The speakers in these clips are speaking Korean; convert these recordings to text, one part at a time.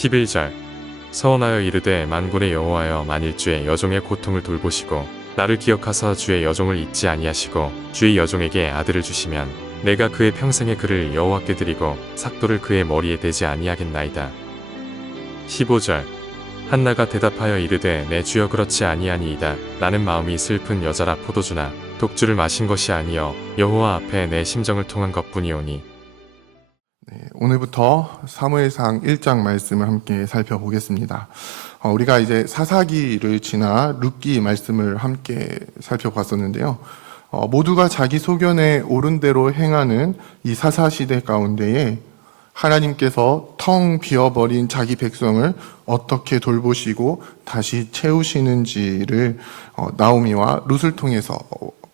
11절 서원하여 이르되 만군의 여호와여 만일 주의 여종의 고통을 돌보시고 나를 기억하사 주의 여종을 잊지 아니하시고 주의 여종에게 아들을 주시면 내가 그의 평생에 그를 여호와께 드리고 삭도를 그의 머리에 대지 아니하겠나이다. 15절 한나가 대답하여 이르되 내 주여 그렇지 아니하니이다. 나는 마음이 슬픈 여자라 포도주나 독주를 마신 것이 아니여 여호와 앞에 내 심정을 통한 것뿐이오니. 오늘부터 사무엘상 1장 말씀을 함께 살펴보겠습니다. 우리가 이제 사사기를 지나 룻기 말씀을 함께 살펴봤었는데요. 모두가 자기 소견에 옳은 대로 행하는 이 사사시대 가운데에 하나님께서 텅 비어버린 자기 백성을 어떻게 돌보시고 다시 채우시는지를 나오미와 룻을 통해서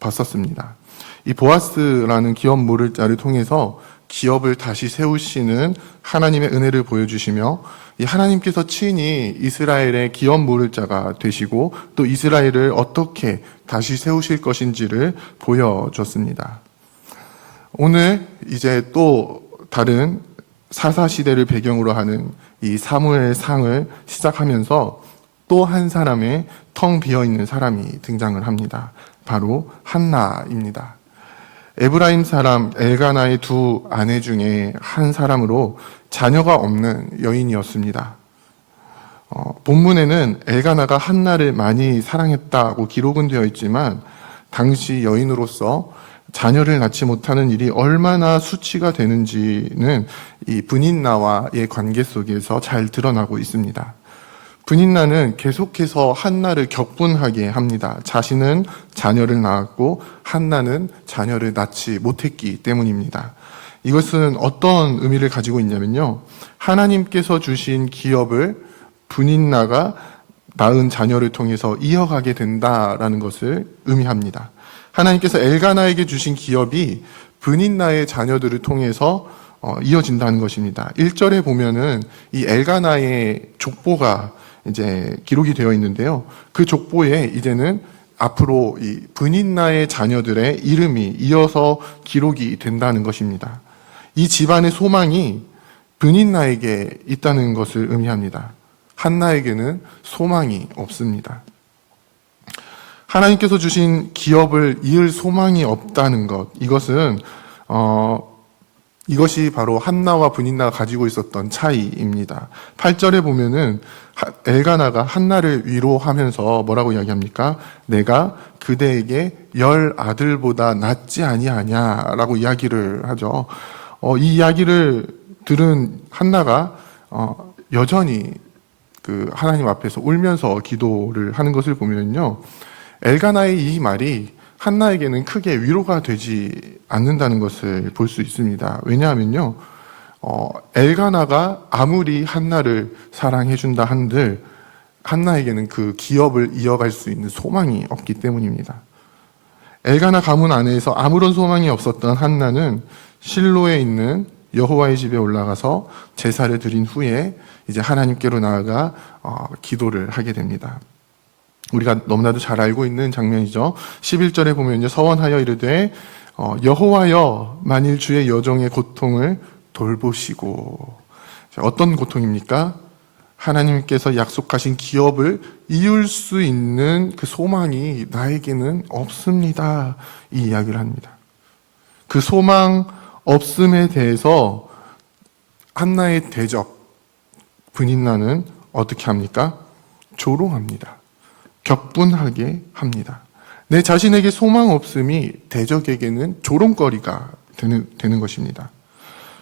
봤었습니다. 이 보아스라는 기업 모를자를 통해서 기업을 다시 세우시는 하나님의 은혜를 보여주시며 이 하나님께서 친히 이스라엘의 기업 모를 자가 되시고 또 이스라엘을 어떻게 다시 세우실 것인지를 보여줬습니다. 오늘 이제 또 다른 사사시대를 배경으로 하는 이 사무엘상을 시작하면서 또 한 사람의 텅 비어있는 사람이 등장을 합니다. 바로 한나입니다. 에브라임 사람 엘가나의 두 아내 중에 한 사람으로 자녀가 없는 여인이었습니다. 본문에는 엘가나가 한나를 많이 사랑했다고 기록은 되어 있지만 당시 여인으로서 자녀를 낳지 못하는 일이 얼마나 수치가 되는지는 이 브닛나와의 관계 속에서 잘 드러나고 있습니다. 브닛나는 계속해서 한나를 격분하게 합니다. 자신은 자녀를 낳았고 한나는 자녀를 낳지 못했기 때문입니다. 이것은 어떤 의미를 가지고 있냐면요. 하나님께서 주신 기업을 브닛나가 낳은 자녀를 통해서 이어가게 된다라는 것을 의미합니다. 하나님께서 엘가나에게 주신 기업이 브닛나의 자녀들을 통해서 이어진다는 것입니다. 1절에 보면은 이 엘가나의 족보가 이제 기록이 되어 있는데요. 그 족보에 이제는 앞으로 이 브닛나의 자녀들의 이름이 이어서 기록이 된다는 것입니다. 이 집안의 소망이 브닛나에게 있다는 것을 의미합니다. 한나에게는 소망이 없습니다. 하나님께서 주신 기업을 이을 소망이 없다는 것, 이것이 바로 한나와 브닛나가 가지고 있었던 차이입니다. 8절에 보면은 엘가나가 한나를 위로하면서 뭐라고 이야기합니까? 내가 그대에게 10 아들보다 낫지 아니하냐라고 이야기를 하죠. 이 이야기를 들은 한나가 여전히 그 하나님 앞에서 울면서 기도를 하는 것을 보면요. 엘가나의 이 말이 한나에게는 크게 위로가 되지 않는다는 것을 볼 수 있습니다. 왜냐하면요, 엘가나가 아무리 한나를 사랑해준다 한들 한나에게는 그 기업을 이어갈 수 있는 소망이 없기 때문입니다. 엘가나 가문 안에서 아무런 소망이 없었던 한나는 실로에 있는 여호와의 집에 올라가서 제사를 드린 후에 이제 하나님께로 나아가 기도를 하게 됩니다. 우리가 너무나도 잘 알고 있는 장면이죠. 11절에 보면요, 서원하여 이르되 여호와여 만일 주의 여종의 고통을 돌보시고. 어떤 고통입니까? 하나님께서 약속하신 기업을 이을 수 있는 그 소망이 나에게는 없습니다. 이 이야기를 합니다. 그 소망 없음에 대해서 한나의 대적 브닛나는 어떻게 합니까? 조롱합니다. 격분하게 합니다. 내 자신에게 소망 없음이 대적에게는 조롱거리가 되는 것입니다.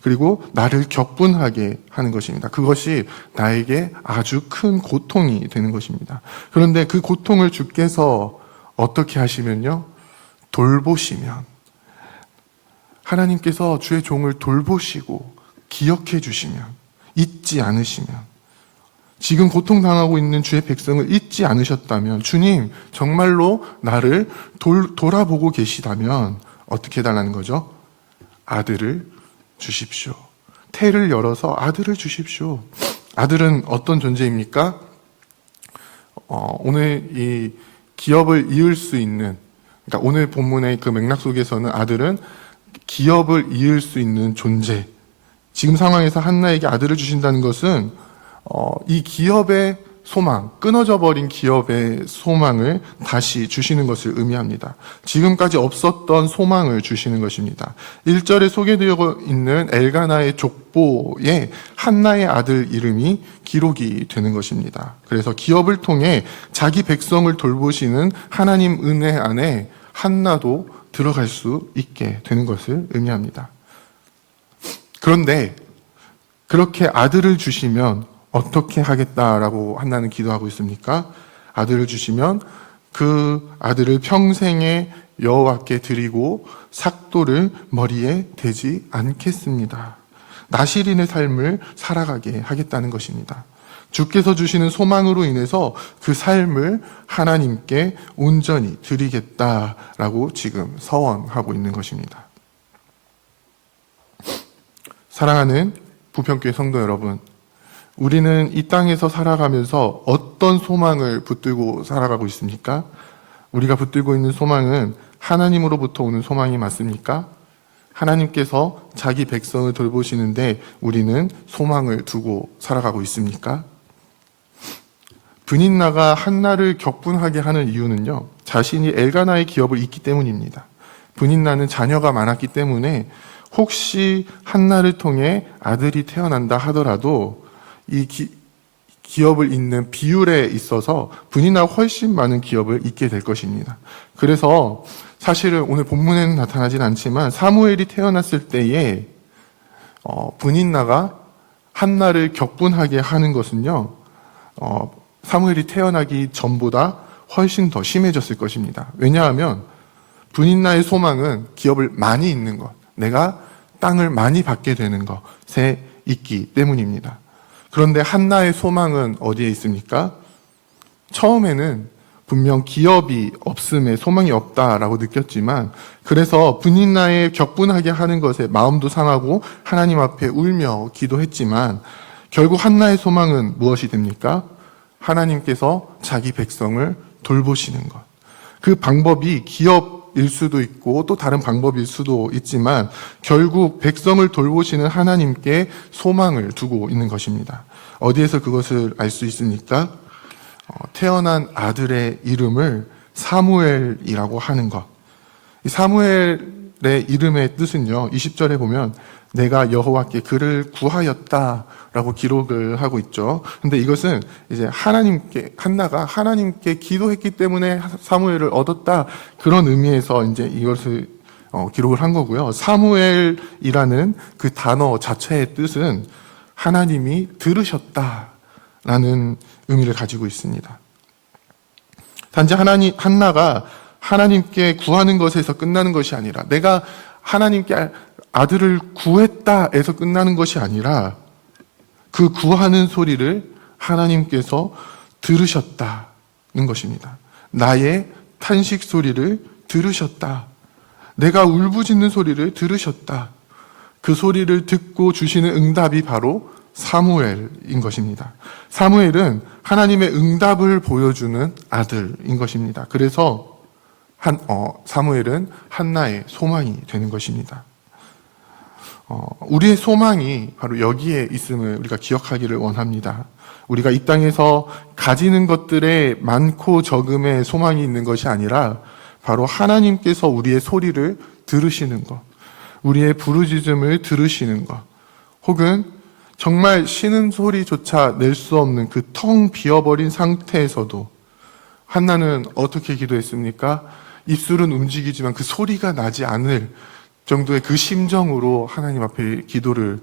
그리고 나를 격분하게 하는 것입니다. 그것이 나에게 아주 큰 고통이 되는 것입니다. 그런데 그 고통을 주께서 어떻게 하시면요? 돌보시면, 하나님께서 주의 종을 돌보시고 기억해 주시면, 잊지 않으시면, 지금 고통당하고 있는 주의 백성을 잊지 않으셨다면, 주님 정말로 나를 돌아보고 계시다면 어떻게 해달라는 거죠? 아들을 주십시오. 태를 열어서 아들을 주십시오. 아들은 어떤 존재입니까? 오늘 이 기업을 이을 수 있는, 그러니까 오늘 본문의 그 맥락 속에서는 아들은 기업을 이을 수 있는 존재. 지금 상황에서 한나에게 아들을 주신다는 것은 이 기업의 소망, 끊어져 버린 기업의 소망을 다시 주시는 것을 의미합니다. 지금까지 없었던 소망을 주시는 것입니다. 1절에 소개되어 있는 엘가나의 족보에 한나의 아들 이름이 기록이 되는 것입니다. 그래서 기업을 통해 자기 백성을 돌보시는 하나님 은혜 안에 한나도 들어갈 수 있게 되는 것을 의미합니다. 그런데 그렇게 아들을 주시면 어떻게 하겠다라고 한나는 기도하고 있습니까? 아들을 주시면 그 아들을 평생에 여호와께 드리고 삭도를 머리에 대지 않겠습니다. 나실인의 삶을 살아가게 하겠다는 것입니다. 주께서 주시는 소망으로 인해서 그 삶을 하나님께 온전히 드리겠다라고 지금 서원하고 있는 것입니다. 사랑하는 부평교회 성도 여러분, 우리는 이 땅에서 살아가면서 어떤 소망을 붙들고 살아가고 있습니까? 우리가 붙들고 있는 소망은 하나님으로부터 오는 소망이 맞습니까? 하나님께서 자기 백성을 돌보시는데 우리는 소망을 두고 살아가고 있습니까? 브닛나가 한나를 격분하게 하는 이유는요, 자신이 엘가나의 기업을 잇기 때문입니다. 브닛나는 자녀가 많았기 때문에 혹시 한나를 통해 아들이 태어난다 하더라도 이 기업을 잇는 비율에 있어서 브닛나가 훨씬 많은 기업을 잇게 될 것입니다. 그래서 사실은 오늘 본문에는 나타나진 않지만 사무엘이 태어났을 때에 브닛나가 한나를 격분하게 하는 것은요, 사무엘이 태어나기 전보다 훨씬 더 심해졌을 것입니다. 왜냐하면 브닛나의 소망은 기업을 많이 잇는 것, 내가 땅을 많이 받게 되는 것에 있기 때문입니다. 그런데 한나의 소망은 어디에 있습니까? 처음에는 분명 기업이 없음에 소망이 없다라고 느꼈지만, 그래서 브닛나의 격분하게 하는 것에 마음도 상하고 하나님 앞에 울며 기도했지만, 결국 한나의 소망은 무엇이 됩니까? 하나님께서 자기 백성을 돌보시는 것. 그 방법이 기업일 수도 있고 또 다른 방법일 수도 있지만 결국 백성을 돌보시는 하나님께 소망을 두고 있는 것입니다. 어디에서 그것을 알 수 있습니까? 태어난 아들의 이름을 사무엘이라고 하는 것. 이 사무엘의 이름의 뜻은요, 20절에 보면 내가 여호와께 그를 구하였다라고 기록을 하고 있죠. 근데 이것은 이제 한나가 하나님께 기도했기 때문에 사무엘을 얻었다, 그런 의미에서 이제 이것을 기록을 한 거고요. 사무엘이라는 그 단어 자체의 뜻은 하나님이 들으셨다라는 의미를 가지고 있습니다. 단지 한나가 하나님께 구하는 것에서 끝나는 것이 아니라, 내가 하나님께 아들을 구했다에서 끝나는 것이 아니라 그 구하는 소리를 하나님께서 들으셨다는 것입니다. 나의 탄식 소리를 들으셨다. 내가 울부짖는 소리를 들으셨다. 그 소리를 듣고 주시는 응답이 바로 사무엘인 것입니다. 사무엘은 하나님의 응답을 보여주는 아들인 것입니다. 그래서 사무엘은 한나의 소망이 되는 것입니다. 우리의 소망이 바로 여기에 있음을 우리가 기억하기를 원합니다. 우리가 이 땅에서 가지는 것들에 많고 적음의 소망이 있는 것이 아니라 바로 하나님께서 우리의 소리를 들으시는 것, 우리의 부르짖음을 들으시는 것, 혹은 정말 쉬는 소리조차 낼 수 없는 그 텅 비어버린 상태에서도 한나는 어떻게 기도했습니까? 입술은 움직이지만 그 소리가 나지 않을 정도의 그 심정으로 하나님 앞에 기도를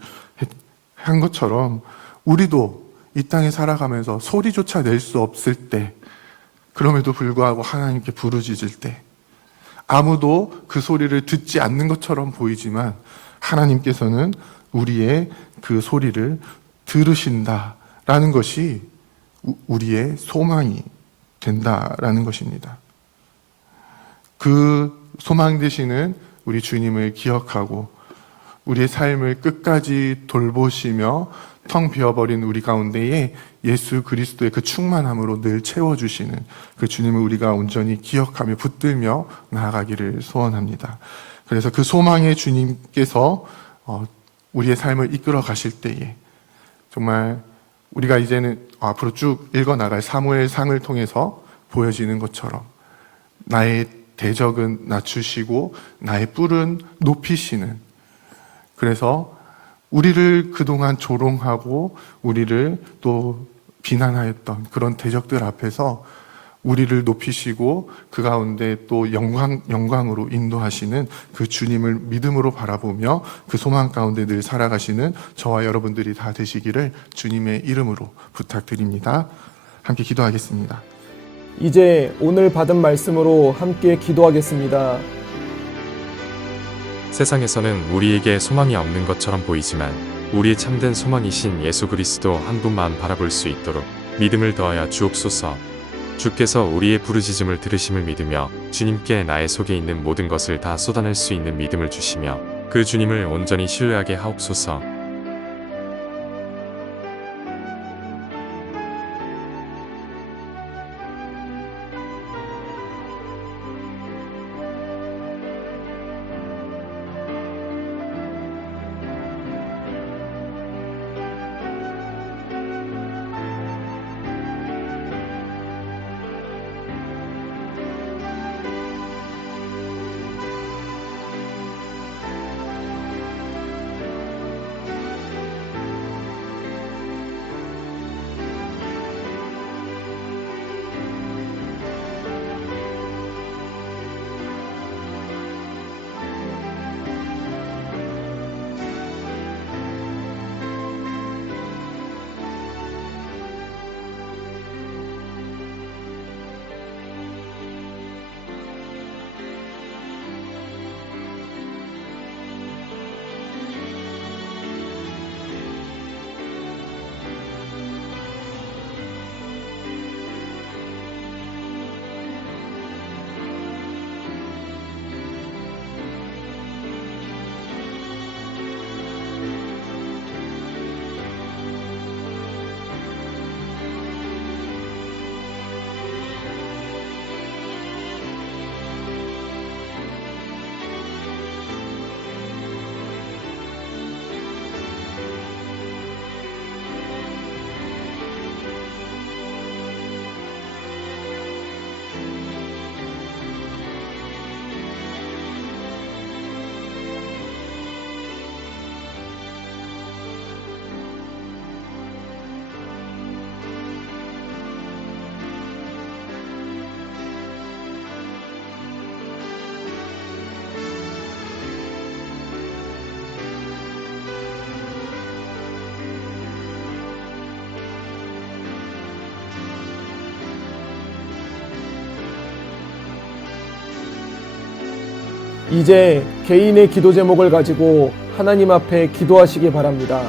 한 것처럼 우리도 이 땅에 살아가면서 소리조차 낼 수 없을 때, 그럼에도 불구하고 하나님께 부르짖을 때, 아무도 그 소리를 듣지 않는 것처럼 보이지만 하나님께서는 우리의 그 소리를 들으신다라는 것이 우리의 소망이 된다라는 것입니다. 그 소망 되시는 우리 주님을 기억하고 우리의 삶을 끝까지 돌보시며 텅 비어버린 우리 가운데에 예수 그리스도의 그 충만함으로 늘 채워주시는 그 주님을 우리가 온전히 기억하며 붙들며 나아가기를 소원합니다. 그래서 그 소망의 주님께서 우리의 삶을 이끌어 가실 때에 정말 우리가 이제는 앞으로 쭉 읽어나갈 사무엘상을 통해서 보여지는 것처럼 나의 대적은 낮추시고 나의 뿔은 높이시는, 그래서 우리를 그동안 조롱하고 우리를 또 비난하였던 그런 대적들 앞에서 우리를 높이시고 그 가운데 또 영광으로 인도하시는 그 주님을 믿음으로 바라보며 그 소망 가운데 늘 살아가시는 저와 여러분들이 다 되시기를 주님의 이름으로 부탁드립니다. 함께 기도하겠습니다. 이제 오늘 받은 말씀으로 함께 기도하겠습니다. 세상에서는 우리에게 소망이 없는 것처럼 보이지만 우리의 참된 소망이신 예수 그리스도 한 분만 바라볼 수 있도록 믿음을 더하여 주옵소서. 주께서 우리의 부르짖음을 들으심을 믿으며 주님께 나의 속에 있는 모든 것을 다 쏟아낼 수 있는 믿음을 주시며 그 주님을 온전히 신뢰하게 하옵소서. 이제 개인의 기도 제목을 가지고 하나님 앞에 기도하시기 바랍니다.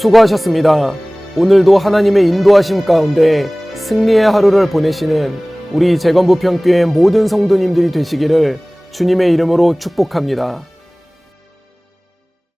수고하셨습니다. 오늘도 하나님의 인도하심 가운데 승리의 하루를 보내시는 우리 재건부평교회 모든 성도님들이 되시기를 주님의 이름으로 축복합니다.